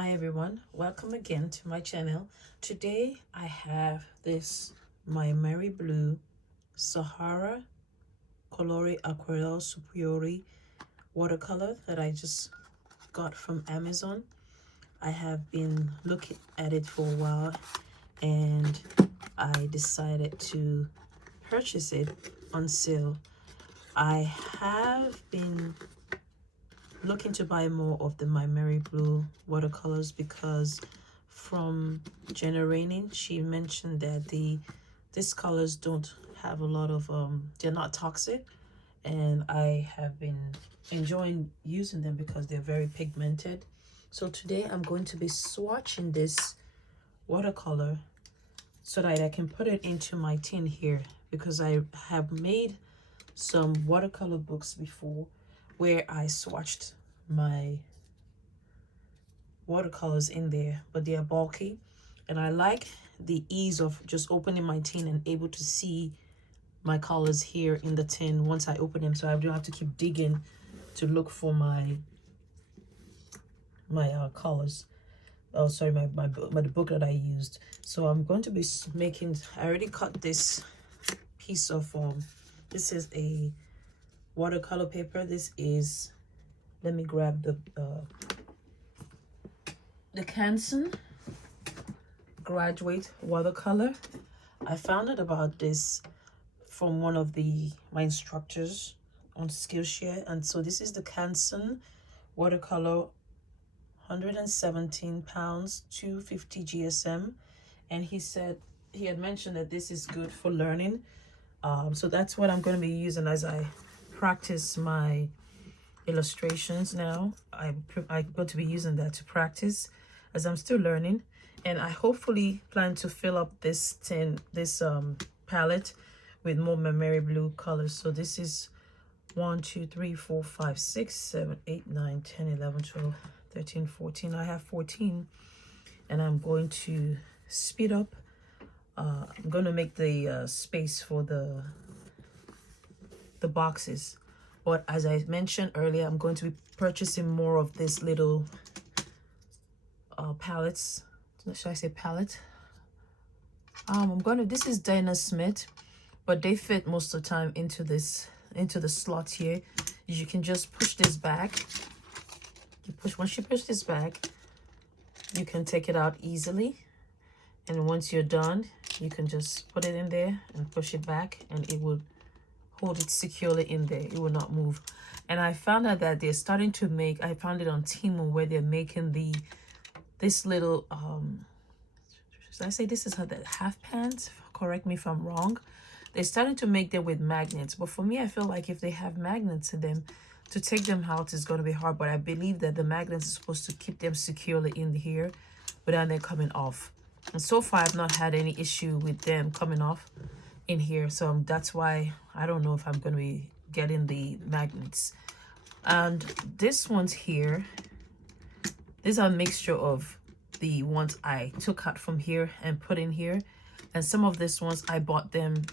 Hi everyone, welcome again to my channel. Today I have this Maimeri Blue Sahara Colore Aquarelle Superiore watercolor that I just got from Amazon. I have been looking at it for a while and I decided to purchase it on sale. I have been looking to buy more of the Maimeri Blue watercolors because from Jenna Raining, she mentioned that these colors don't have a lot of they're not toxic, and I have been enjoying using them because they're very pigmented. So today I'm going to be swatching this watercolor so that I can put it into my tin here, because I have made some watercolor books before where I swatched my watercolors in there, but they are bulky, and I like the ease of just opening my tin and able to see my colors here in the tin once I open them, so I don't have to keep digging to look for my colors. Oh, sorry, my the book that I used. So I'm going to be making, I already cut this piece of this is a watercolor paper. This is, let me grab the Canson Graduate Watercolor. I found out about this from one of my instructors on Skillshare, and so this is the Canson Watercolor, 117 pounds, 250 GSM, and he had mentioned that this is good for learning. So that's what I'm going to be using as I practice my illustrations now. I'm going to be using that to practice as I'm still learning, and I hopefully plan to fill up this palette with more Maimeri Blue colors. So this is 1 2 3 4 5 6 7 8 9 10 11 12 13 14. I have 14, and I'm going to speed up. I'm going to make the space for the boxes. But as I mentioned earlier, I'm going to be purchasing more of this little palettes. Should I say palette? This is Dana Smith, but they fit most of the time into the slot here. You can just push this back. Once you push this back, you can take it out easily. And once you're done, you can just put it in there and push it back, and it will hold it securely in there. It will not move. And I found out that they're starting to make, I found it on Temu where they're making this little should I say this is the half pants? Correct me if I'm wrong. They're starting to make them with magnets, but for me, I feel like if they have magnets in them, to take them out is going to be hard. But I believe that the magnets are supposed to keep them securely in here without them coming off. And so far, I've not had any issue with them coming off in here, so that's why I don't know if I'm going to be getting the magnets. And this one's here, these are a mixture of the ones I took out from here and put in here, and some of these ones I bought them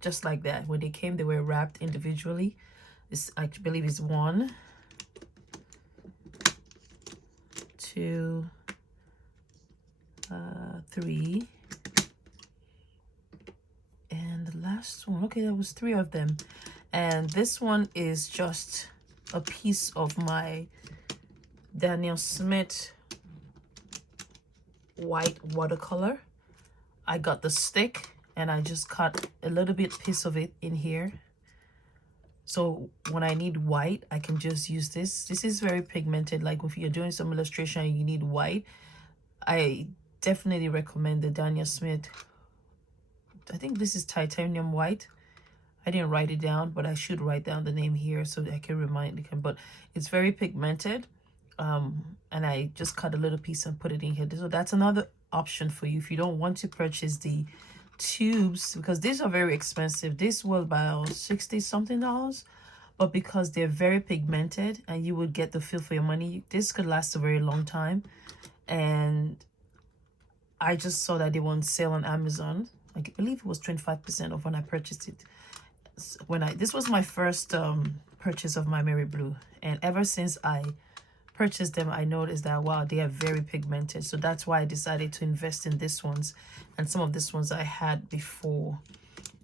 just like that. When they came, they were wrapped individually. This, I believe, is 1 2 3, and the last one, okay, there was 3 of them. And this one is just a piece of my Daniel Smith white watercolor. I got the stick and I just cut a little piece of it in here, so when I need white, I can just use this. This is very pigmented. Like if you're doing some illustration and you need white, I definitely recommend the Daniel Smith. I think this is titanium white. I didn't write it down, but I should write down the name here so that I can remind you. But it's very pigmented, and I just cut a little piece and put it in here. So that's another option for you if you don't want to purchase the tubes, because these are very expensive. This was about $60 something, but because they're very pigmented and you would get the feel for your money, this could last a very long time. And I just saw that they were on sale on Amazon. I believe it was 25% off when I purchased it. This was my first purchase of Maimeri Blue, and ever since I purchased them, I noticed that, wow, they are very pigmented. So that's why I decided to invest in these ones. And some of these ones I had before.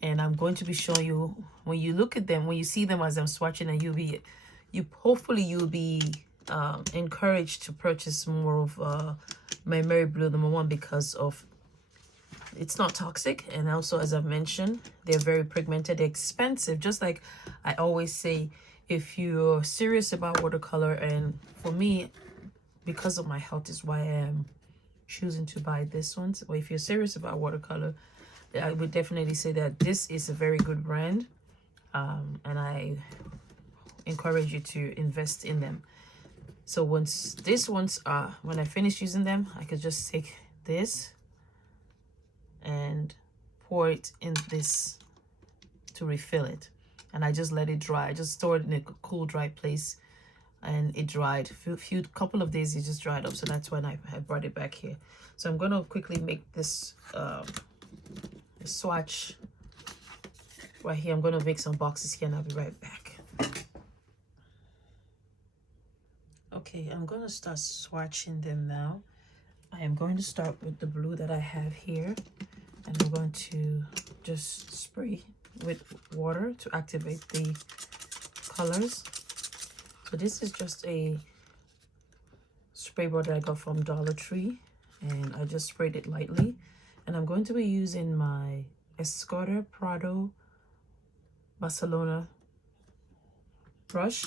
And I'm going to be showing you, when you look at them, when you see them as I'm swatching, and hopefully you'll be encouraged to purchase more of Maimeri Blue #1, because of it's not toxic, and also, as I've mentioned, they're very pigmented. They're expensive. Just like I always say, if you're serious about watercolor, and for me, because of my health is why I am choosing to buy this one. Or if you're serious about watercolor, I would definitely say that this is a very good brand, and I encourage you to invest in them. So once these ones are, when I finish using them, I could just take this and pour it in this to refill it, and I just let it dry. I just stored it in a cool, dry place, and it dried. Couple of days, it just dried up. So that's when I brought it back here. So I'm gonna quickly make this swatch right here. I'm gonna make some boxes here, and I'll be right back. Okay, I'm gonna start swatching them now. I am going to start with the blue that I have here, and I'm going to just spray with water to activate the colors. So this is just a spray bottle I got from Dollar Tree, and I just sprayed it lightly. And I'm going to be using my Escoda Prado Barcelona brush.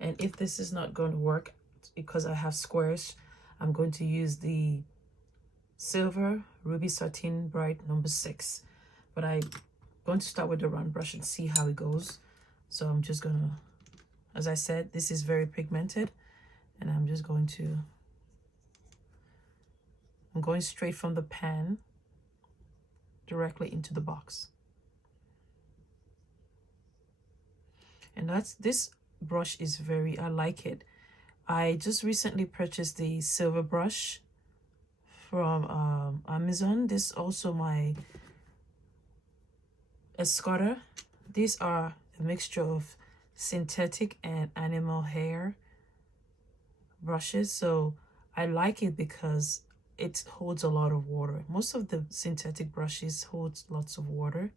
And if this is not going to work because I have squares, I'm going to use the Silver Ruby Satin Bright #6. But I'm going to start with the round brush and see how it goes. So I'm just gonna, as I said, this is very pigmented, and I'm just going to, I'm going straight from the pan directly into the box. And this brush is very, I like it. I just recently purchased the silver brush from Amazon. This also my Escoda. These are a mixture of synthetic and animal hair brushes. So I like it because it holds a lot of water. Most of the synthetic brushes hold lots of water.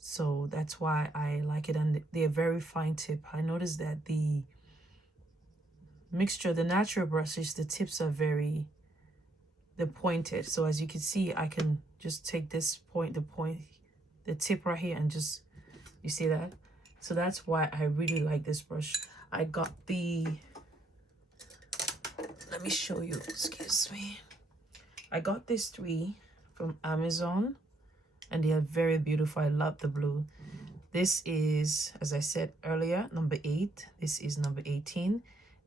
So that's why I like it, and they're very fine tip. I noticed that the mixture, the natural brushes, the tips are they're pointed. So as you can see, I can just take this the tip right here, and just, you see that? So that's why I really like this brush. I got let me show you, excuse me. I got these 3 from Amazon, and they are very beautiful. I love the blue. This is, as I said earlier, #8. This is #18,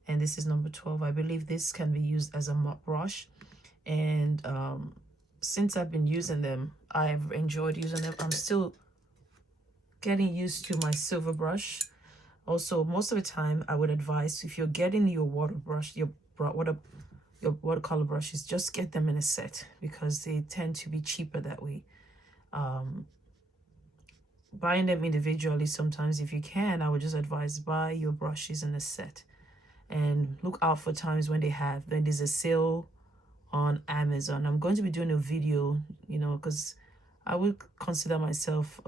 and this is #12. I believe this can be used as a mop brush. And since I've been using them, I've enjoyed using them. I'm still getting used to my silver brush. Also, most of the time, I would advise, if you're getting your watercolor brushes, just get them in a set, because they tend to be cheaper that way. Buying them individually, sometimes, if you can, I would just advise buy your brushes in a set, and look out for times when there's a sale on Amazon. I'm going to be doing a video, because I would consider myself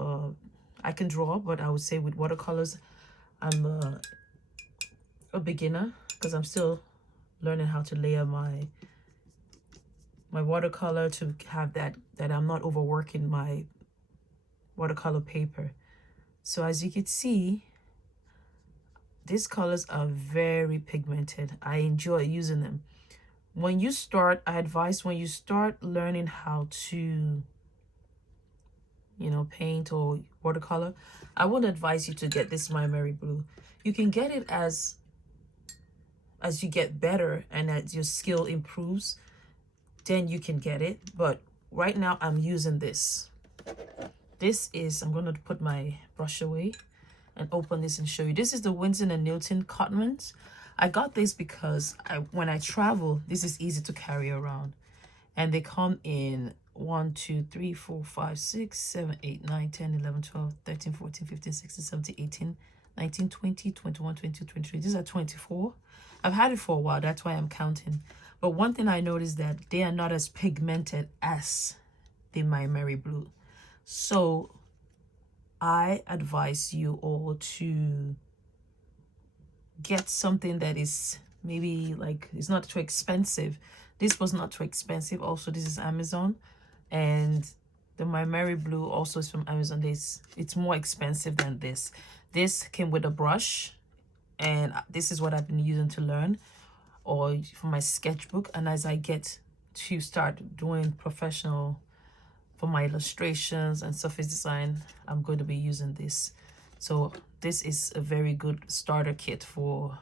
I can draw, but I would say with watercolors I'm a beginner, because I'm still learning how to layer my watercolor, to have that I'm not overworking my watercolor paper. So as you can see, these colors are very pigmented. I enjoy using them. When you start, I advise, when you start learning how to paint or watercolor, I would advise you to get this Maimeri Blue. You can get it as you get better and as your skill improves, then you can get it. But right now I'm using this. I'm going to put my brush away and open this and show you. This is the Winsor & Newton Cotmans. I got this because when I travel, this is easy to carry around. And they come in 1, 2, 3, 4, 5, 6, 7, 8, 9, 10, 11, 12, 13, 14, 15, 16, 17, 18, 19, 20, 21, 22, 23. These are 24. I've had it for a while, that's why I'm counting. But one thing I noticed that they are not as pigmented as the Maimeri blue. So I advise you all to get something that is maybe like, it's not too expensive. This was not too expensive. Also, this is Amazon, and the Maimeri blue also is from Amazon. It's more expensive than this. This came with a brush, and this is what I've been using to learn or for my sketchbook. And as I get to start doing professional for my illustrations and surface design, I'm going to be using this. So this is a very good starter kit for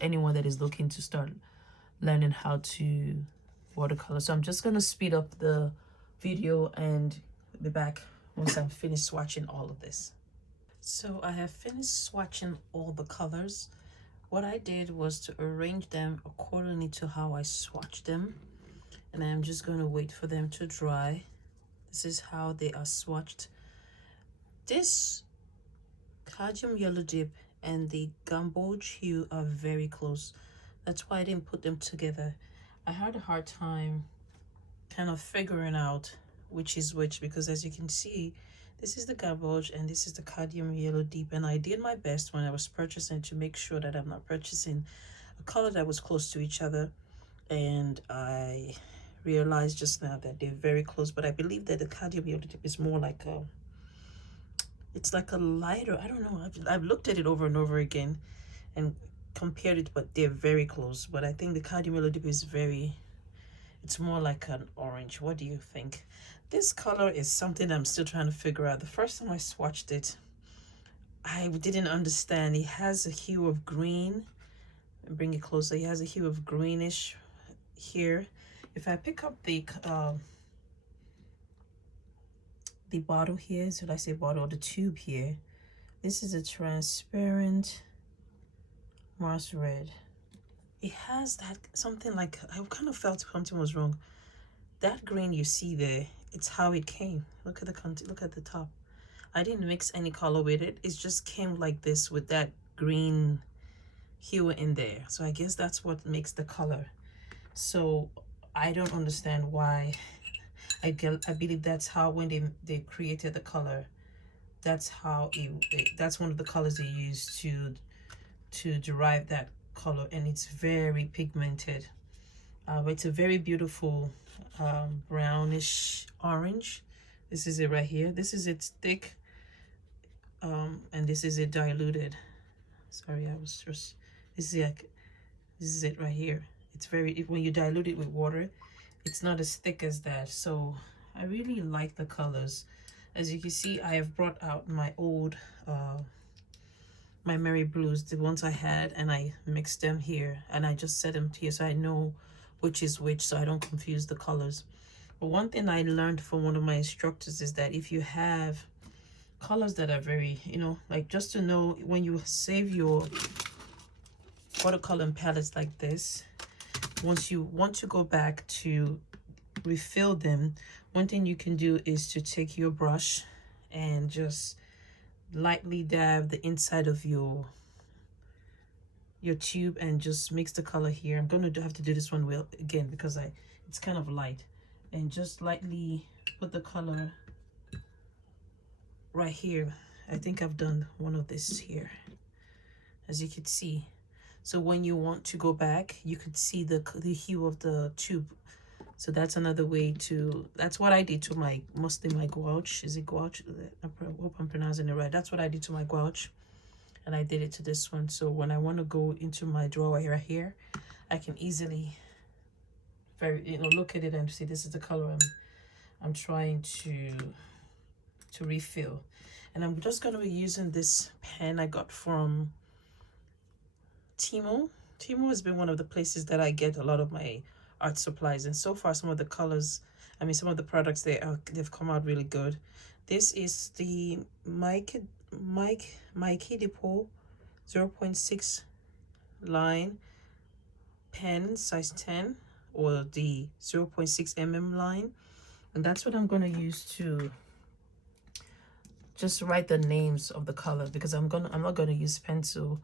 anyone that is looking to start learning how to watercolor. So I'm just going to speed up the video and be back once I'm finished swatching all of this. So I have finished swatching all the colors. What I did was to arrange them accordingly to how I swatched them, and I'm just going to wait for them to dry. This is how they are swatched. This cadmium yellow dip and the gamboge hue are very close. That's why I didn't put them together. I had a hard time kind of figuring out which is which, because as you can see, this is the gamboge and this is the cadmium yellow dip, and I did my best when I was purchasing to make sure that I'm not purchasing a color that was close to each other. And I realized just now that they're very close, but I believe that the cadmium yellow dip is more like a, it's like a lighter, I don't know, I've looked at it over and over again and compared it, but they're very close. But I think the cadmium yellow dip is it's more like an orange. What do you think? This color is something I'm still trying to figure out. The first time I swatched it, I didn't understand. It has a hue of green. Bring it closer. It has a hue of greenish here. If I pick up the bottle here, should I say bottle, the tube here, this is a transparent Mars red. It has that something like, I kind of felt something was wrong. That green you see there, it's how it came. Look at the content, look at the top. I didn't mix any color with it. It just came like this with that green hue in there. So I guess that's what makes the color. So I don't understand why. I believe that's how, when they created the color, that's how that's one of the colors they used to derive that color, and it's very pigmented. It's a very beautiful brownish orange. This is it right here. This is its thick, and this is it diluted. Sorry, I was just, this is it right here. It's very, when you dilute it with water, it's not as thick as that. So I really like the colors. As you can see, I have brought out my old Maimeri blues, the ones I had, and I mixed them here, and I just set them here so I know which is which, so I don't confuse the colors. But one thing I learned from one of my instructors is that if you have colors that are very, you know, like, just to know when you save your watercolor palettes like this, once you want to go back to refill them, one thing you can do is to take your brush and just lightly dab the inside of your tube and just mix the color here. I'm going to have to do this one well again because it's kind of light, and just lightly put the color right here. I think I've done one of this here, as you can see. So when you want to go back, you could see the hue of the tube. So that's another way to, that's what I did to mostly my gouache. Is it gouache? I hope I'm pronouncing it right. That's what I did to my gouache, and I did it to this one. So when I want to go into my drawer right here, I can easily look at it and see this is the color I'm trying to refill. And I'm just going to be using this pen I got from Timo. Timo has been one of the places that I get a lot of my art supplies, and so far some of the colors, I mean some of the products, they've come out really good. This is the Maimeri Depot 0.6 line pen, size 10, or the 0.6 mm line, and that's what I'm going to use to just write the names of the color, because I'm not going to use pencil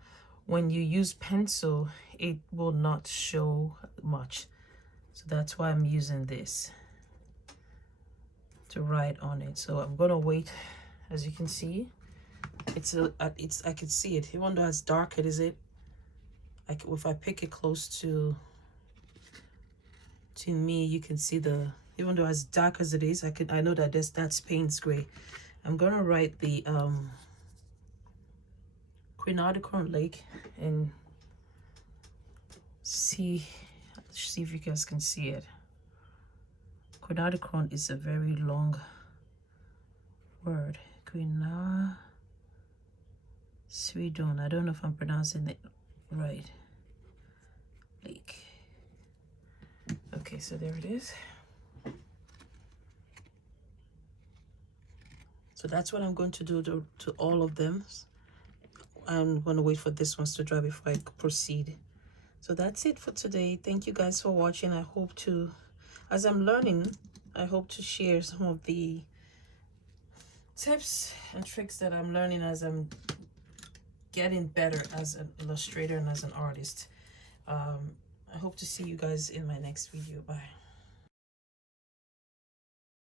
when you use pencil, it will not show much. So that's why I'm using this to write on it. So I'm gonna wait. As you can see, I can see it, even though as dark it is, if I pick it close to me, you can see even though as dark as it is, I know that that's Payne's gray. I'm gonna write the Quinardicron Lake and see if you guys can see it. Quinardicron is a very long word. Sweden. I don't know if I'm pronouncing it right. Lake. Okay, so there it is. So that's what I'm going to do to all of them. I'm going to wait for this ones to dry before I proceed. So that's it for today. Thank you guys for watching. I hope to, as I'm learning, I hope to share some of the tips and tricks that I'm learning as I'm getting better as an illustrator and as an artist. I hope to see you guys in my next video. Bye.